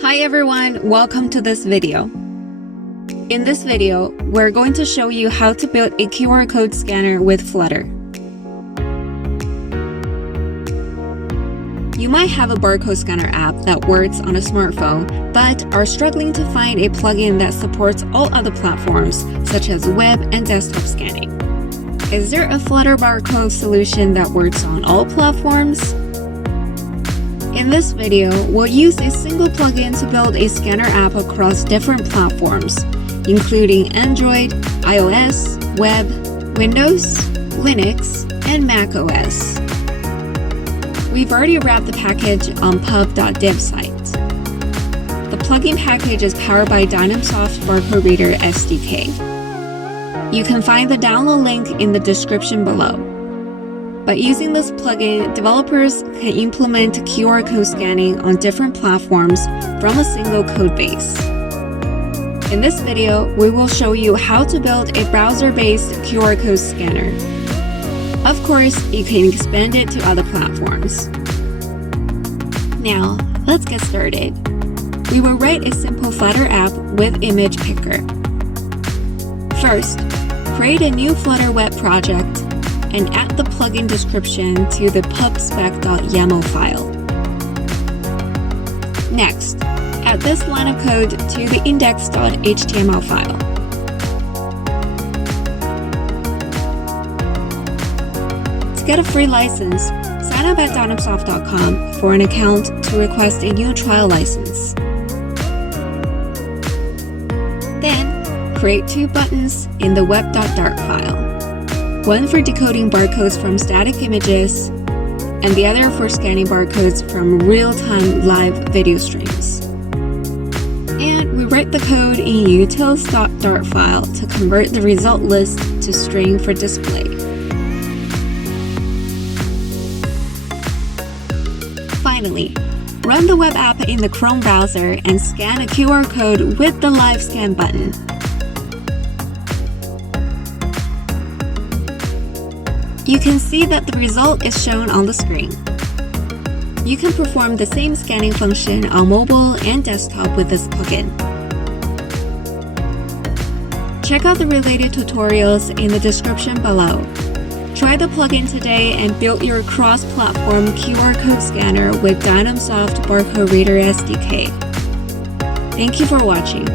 Hi everyone, welcome to this video. In this video, we're going to show you how to build a QR code scanner with Flutter. You might have a barcode scanner app that works on a smartphone, but are struggling to find a plugin that supports all other platforms, such as web and desktop scanning. Is there a Flutter barcode solution that works on all platforms? In this video, we'll use a single plugin to build a scanner app across different platforms, including Android, iOS, web, Windows, Linux, and macOS. We've already wrapped the package on pub.dev site. The plugin package is powered by Dynamsoft Barcode Reader SDK. You can find the download link in the description below. By using this plugin, developers can implement QR code scanning on different platforms from a single code base. In this video, we will show you how to build a browser-based QR code scanner. Of course, you can expand it to other platforms. Now, let's get started. We will write a simple Flutter app with image picker. First, create a new Flutter web project and add the plugin description to the pubspec.yaml file. Next, add this line of code to the index.html file. To get a free license, sign up at dynamsoft.com for an account to request a new trial license. Then, create two buttons in the web.dart file. One for decoding barcodes from static images, and the other for scanning barcodes from real-time live video streams. And we write the code in utils.dart file to convert the result list to string for display. Finally, run the web app in the Chrome browser and scan a QR code with the live scan button. You can see that the result is shown on the screen. You can perform the same scanning function on mobile and desktop with this plugin. Check out the related tutorials in the description below. Try the plugin today and build your cross-platform QR code scanner with Dynamsoft Barcode Reader SDK. Thank you for watching.